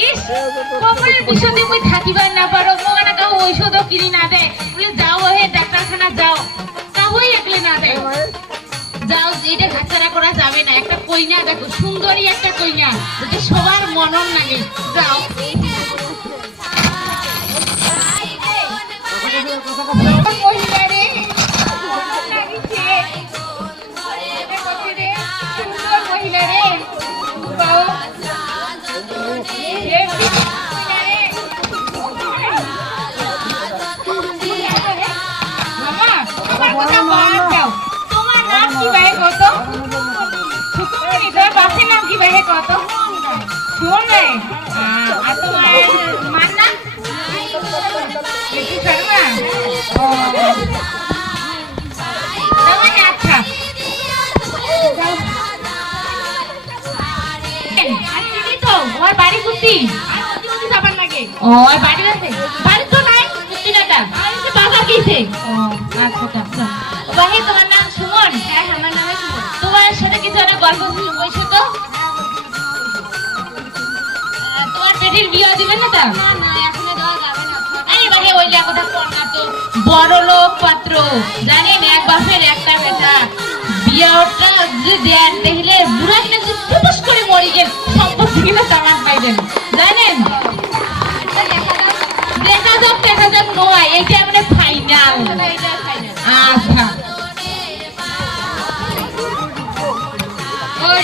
ইস কিনি না দেয় বলে যাও হে ডাক্তারখানা যাও যাও এটা হাতছাড়া করা যাবে না একটা কইনা দেখো সুন্দরী একটা কইনা সবার মনন লাগে যাও আর চিনি তো, ওর বাড়ি কুত্তি। লাগে। ও, ওর বাড়ি আছে? বাড়ি তো নাই, কুত্তি নাটা। বাবা কিসে? ও, আচ্ছা, আচ্ছা। ভাই, তোমার নাম সুমন? হ্যাঁ, আমার নাম সুমন। তোমার সাথে কিছু একটা গল্প বলছো তো? তোমার বেটির বিয়ে দিবে না তা? আরে ভাই, ওই কথা কর না তো। বড় লোক পাত্র জানেন এক বাপের একটা বেটা বিয়েটা যে দেয়ার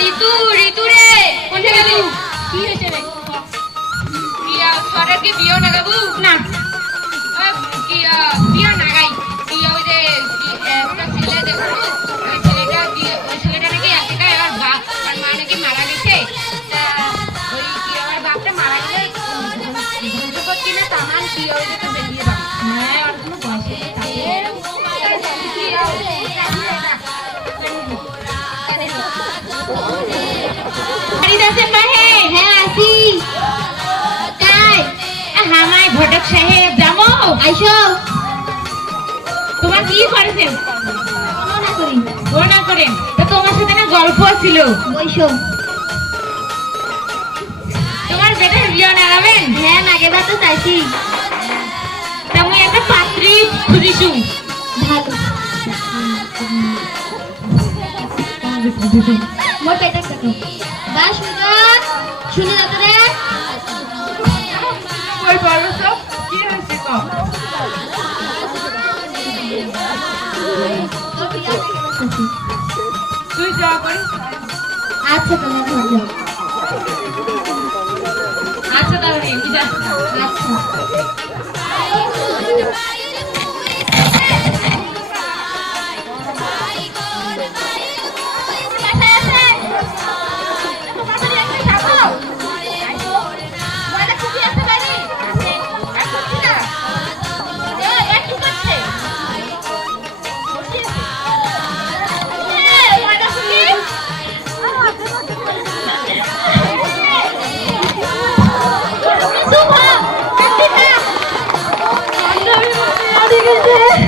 ঋতু ঋতু রে। কোনটা তুই কি হয়েছে রে? বিয়া ঘরের কি বিয়ে নাগাবু না। কি, নাগাই বিয়ে ওই যে একটা ছেলে দেখো তোমার কি করেছেন গণনা করেন। তো তোমার সাথে না গল্প ছিল। বৈশো তোমার বেটার বিয়ে নাগাবেন হ্যাঁ নাগে তো চাইছি। তেমন একটা পাত্রী খুঁজিছু। ভালো। মোর পেটে কাটো বা সুন্দর শুনে যাতে রে। কই বলো সব তুই যা করিস আচ্ছা তুমি ভালো আচ্ছা তাহলে আচ্ছা அடிக்கிட்டு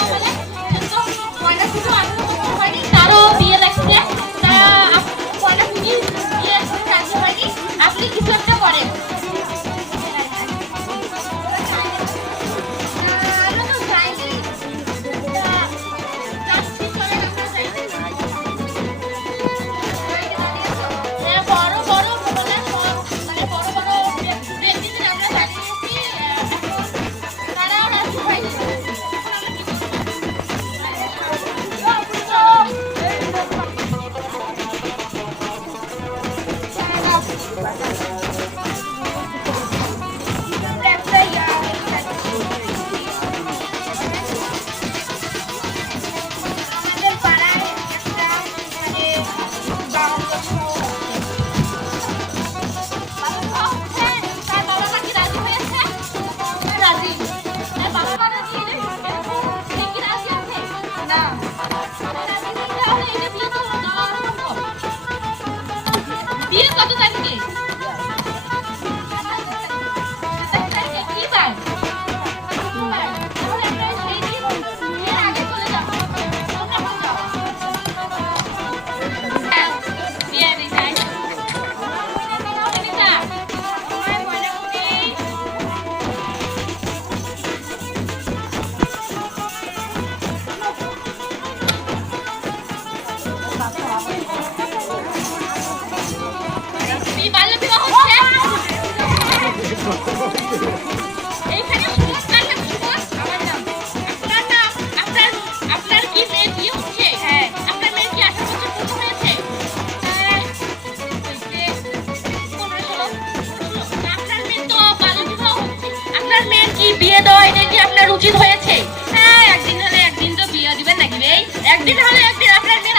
বিয়ে দেওয়া এটা কি আপনার উচিত হয়েছে? হ্যাঁ একদিন হলে একদিন তো বিয়ে দিবেন নাকি ভাই একদিন হলে একদিন আপনার মেয়ের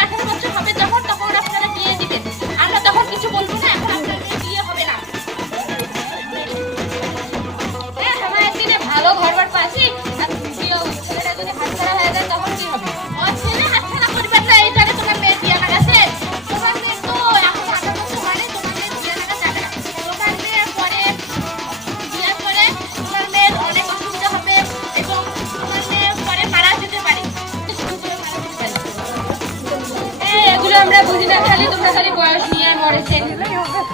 খালি বয়স নিয়ে মরেছেন।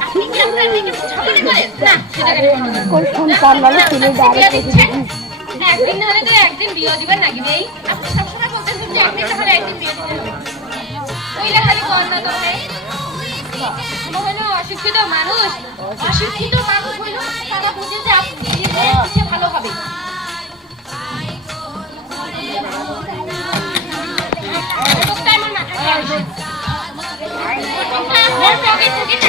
আপনি কি আপনার মেয়েকে বোঝাপড়ি করেন না সেটাকে বিয়ে দিচ্ছেন একদিন হলে তো একদিন বিয়ে দিবেন নাকি ভাই? আপনি সবসময় বলতেছেন যে একদিন না হলে একদিন বিয়ে হবে ওইটা খালি কর না তো ভাই হলো অশিক্ষিত মানুষ। অশিক্ষিত মানুষ হইল তারা বুঝে যে আপনি বিয়ে ভালো হবে। আমার মাথায় টাকা